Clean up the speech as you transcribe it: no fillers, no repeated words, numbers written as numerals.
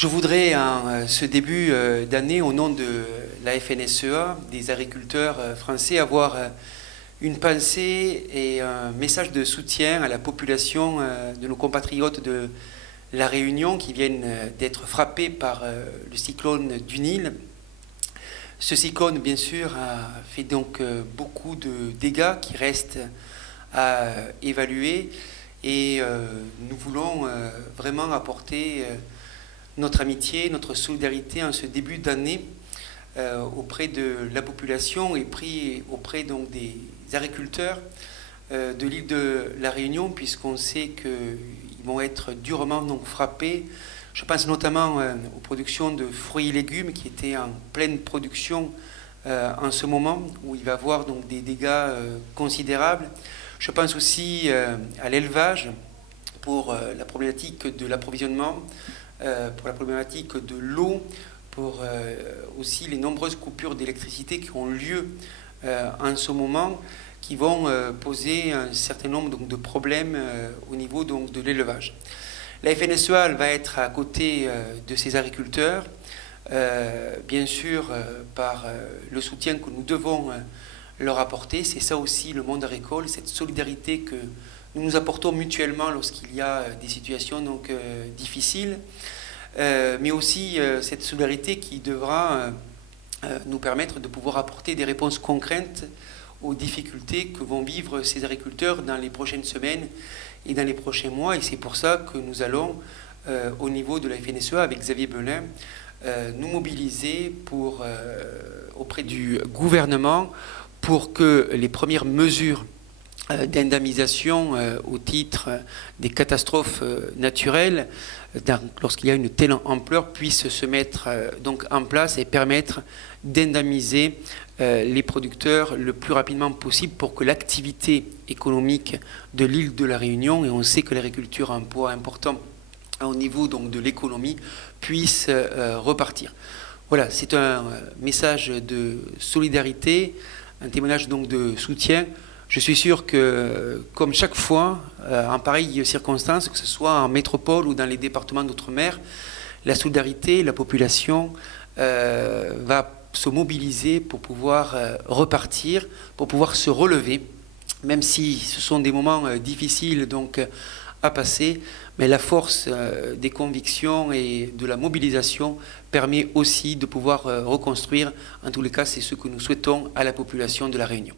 Je voudrais, en ce début d'année, au nom de la FNSEA, des agriculteurs français, avoir une pensée et un message de soutien à la population de nos compatriotes de La Réunion qui viennent d'être frappés par le cyclone du Nil. Ce cyclone, bien sûr, a fait donc beaucoup de dégâts qui restent à évaluer et nous voulons vraiment apporter notre amitié, notre solidarité en ce début d'année auprès de la population et auprès donc des agriculteurs de l'île de La Réunion, puisqu'on sait qu'ils vont être durement donc frappés. Je pense notamment aux productions de fruits et légumes qui étaient en pleine production en ce moment, où il va y avoir donc des dégâts considérables. Je pense aussi à l'élevage pour la problématique de l'approvisionnement, pour la problématique de l'eau, pour aussi les nombreuses coupures d'électricité qui ont lieu en ce moment, qui vont poser un certain nombre donc, de problèmes au niveau donc, de l'élevage. La FNSEA va être à côté de ces agriculteurs, bien sûr par le soutien que nous devons leur apporter. C'est ça aussi le monde agricole, cette solidarité que nous nous apportons mutuellement lorsqu'il y a des situations donc, difficiles, mais aussi cette solidarité qui devra nous permettre de pouvoir apporter des réponses concrètes aux difficultés que vont vivre ces agriculteurs dans les prochaines semaines et dans les prochains mois. Et c'est pour ça que nous allons, au niveau de la FNSEA, avec Xavier Belin, nous mobiliser auprès du gouvernement pour que les premières mesures d'indemnisation au titre des catastrophes naturelles, lorsqu'il y a une telle ampleur, puissent se mettre donc en place et permettre d'indemniser les producteurs le plus rapidement possible pour que l'activité économique de l'île de La Réunion, et on sait que l'agriculture a un poids important au niveau donc de l'économie, puisse repartir. Voilà, c'est un message de solidarité, un témoignage donc de soutien. Je suis sûr que, comme chaque fois, en pareilles circonstances, que ce soit en métropole ou dans les départements d'outre-mer, la solidarité, la population va se mobiliser pour pouvoir repartir, pour pouvoir se relever, même si ce sont des moments difficiles donc, à passer, mais la force des convictions et de la mobilisation permet aussi de pouvoir reconstruire. En tous les cas, c'est ce que nous souhaitons à la population de La Réunion.